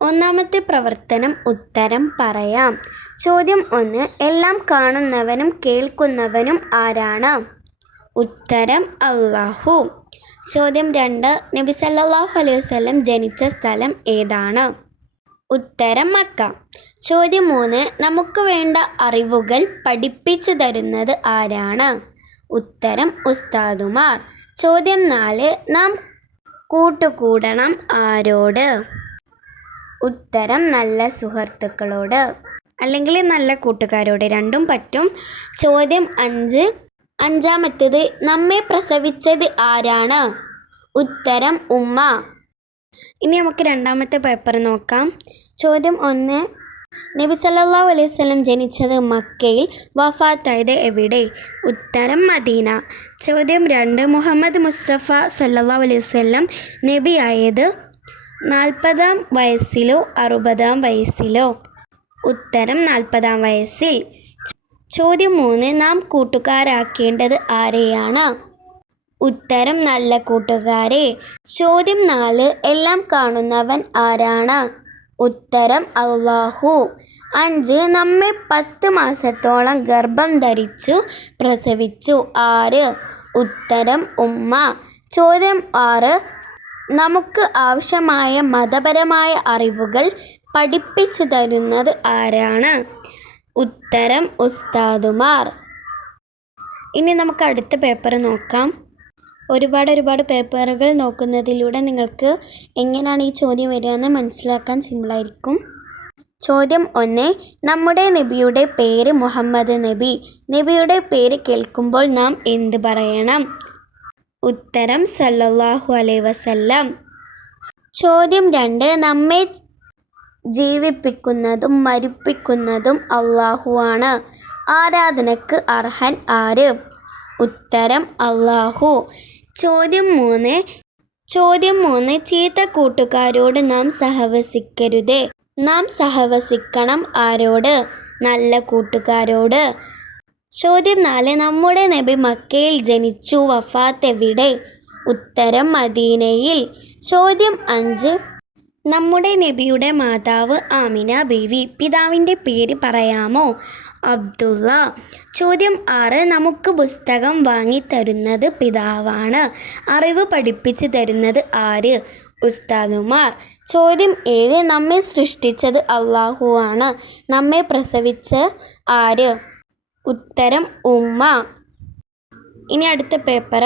ഒന്നാമത്തെ പ്രവർത്തനം ഉത്തരം പറയാം. ചോദ്യം 1. എല്ലാം കാണുന്നവനും കേൾക്കുന്നവനും ആരാണ്? ഉത്തരം അല്ലാഹു. ചോദ്യം 2. നബി സല്ലല്ലാഹു അലൈഹി വസല്ലം ജനിച്ച സ്ഥലം ഏതാണ്? ഉത്തരം മക്ക. ചോദ്യം 3. നമുക്ക് വേണ്ട അറിവുകൾ പഠിപ്പിച്ചു തരുന്നത് ആരാണ്? ഉത്തരം ഉസ്താദുമാർ. ചോദ്യം 4. നാം കൂട്ടുകൂടണം ആരോട്? ഉത്തരം നല്ല സുഹൃത്തുക്കളോട്, അല്ലെങ്കിൽ നല്ല കൂട്ടുകാരോട്, രണ്ടും പറ്റും. ചോദ്യം 5. അഞ്ചാമത്തേത് നമ്മെ പ്രസവിച്ചത് ആരാണ്? ഉത്തരം ഉമ്മ. ഇനി നമുക്ക് രണ്ടാമത്തെ പേപ്പർ നോക്കാം. ചോദ്യം 1. നബി സല്ലല്ലാഹു അലൈഹി വസല്ലം ജനിച്ചത് മക്കയിൽ, വഫാത്തായത് എവിടെ? ഉത്തരം മദീന. ചോദ്യം 2. മുഹമ്മദ് മുസ്തഫ സല്ലല്ലാഹു അലൈഹി വസല്ലം നബിയായത് 40-ാം വയസ്സിലോ 60-ാം വയസ്സിലോ? ഉത്തരം 40-ാം വയസ്സിൽ. ചോദ്യം 3. നാം കൂട്ടുകാരാക്കേണ്ടത് ആരെയാണ്? ഉത്തരം നല്ല കൂട്ടുകാരെ. ചോദ്യം 4. എല്ലാം കാണുന്നവൻ ആരാണ്? ഉത്തരം അല്ലാഹു. 5. നമ്മെ 10 മാസത്തോളം ഗർഭം ധരിച്ചു പ്രസവിച്ചു ആര്? ഉത്തരം ഉമ്മ. ചോദ്യം 6. നമുക്ക് ആവശ്യമായ മതപരമായ അറിവുകൾ പഠിപ്പിച്ചു തരുന്നത് ആരാണ്? ഉത്തരം ഉസ്താദുമാർ. ഇനി നമുക്ക് അടുത്ത പേപ്പർ നോക്കാം. ഒരുപാട് പേപ്പറുകൾ നോക്കുന്നതിലൂടെ നിങ്ങൾക്ക് എങ്ങനെയാണ് ഈ ചോദ്യം വരിക എന്ന് മനസ്സിലാക്കാൻ സിമ്പിളായിരിക്കും. ചോദ്യം 1. നമ്മുടെ നബിയുടെ പേര് മുഹമ്മദ് നബി. നബിയുടെ പേര് കേൾക്കുമ്പോൾ നാം എന്ത് പറയണം? ഉത്തരം സല്ലല്ലാഹു അലൈഹി വസല്ലം. ചോദ്യം 2. നമ്മെ ജീവിപ്പിക്കുന്നതും മരിപ്പിക്കുന്നതും അല്ലാഹുവാണ്. ആരാധനക്ക് അർഹൻ ആര്? ഉത്തരം അല്ലാഹു. ചോദ്യം 3. ചീത്ത കൂട്ടുകാരോട് നാം സഹവസിക്കരുത്. നാം സഹവസിക്കണം ആരോട്? നല്ല കൂട്ടുകാരോട്. ചോദ്യം 4. നമ്മുടെ നബി മക്കയിൽ ജനിച്ചു, വഫാത്ത് എവിടെ? ഉത്തരം മദീനയിൽ. ചോദ്യം 5. നമ്മുടെ നബിയുടെ മാതാവ് ആമിന ബീവി. പിതാവിൻ്റെ പേര് പറയാമോ? അബ്ദുള്ള. ചോദ്യം 6. നമുക്ക് പുസ്തകം വാങ്ങിത്തരുന്നത് പിതാവാണ്. അറിവ് പഠിപ്പിച്ചു തരുന്നത് ആര്? ഉസ്താദുമാർ. ചോദ്യം 7. നമ്മെ സൃഷ്ടിച്ചത് അല്ലാഹുവാണ്. നമ്മെ പ്രസവിച്ച ആര്? ഉത്തരം ഉമ്മ. ഇനി അടുത്ത പേപ്പർ.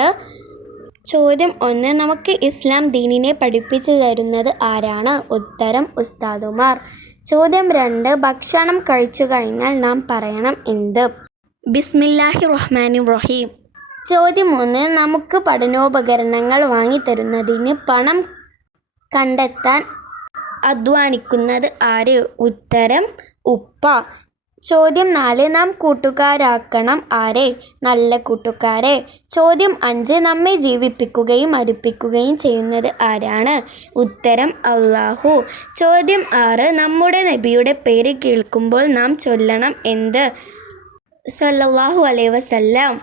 ചോദ്യം 1. നമുക്ക് ഇസ്ലാം ദീനിനെ പഠിപ്പിച്ചു തരുന്നത് ആരാണ്? ഉത്തരം ഉസ്താദുമാർ. ചോദ്യം 2. ഭക്ഷണം കഴിച്ചു കഴിഞ്ഞാൽ നാം പറയണം എന്ത്? ബിസ്മില്ലാഹിർ റഹ്മാനിർ റഹീം. ചോദ്യം 3. നമുക്ക് പഠനോപകരണങ്ങൾ വാങ്ങിത്തരുന്നതിന് പണം കണ്ടെത്താൻ അധ്വാനിക്കുന്നത് ആര്? ഉത്തരം ഉപ്പ. ചോദ്യം 4. നാം കൂട്ടുകാരാക്കണം ആരെ? നല്ല കൂട്ടുകാരെ. ചോദ്യം 5. നമ്മെ ജീവിപ്പിക്കുകയും മരിപ്പിക്കുകയും ചെയ്യുന്നത് ആരാണ്? ഉത്തരം അല്ലാഹു. ചോദ്യം 6. നമ്മുടെ നബിയുടെ പേര് കേൾക്കുമ്പോൾ നാം ചൊല്ലണം എന്ത്? സല്ലല്ലാഹു അലൈഹി വസല്ലം.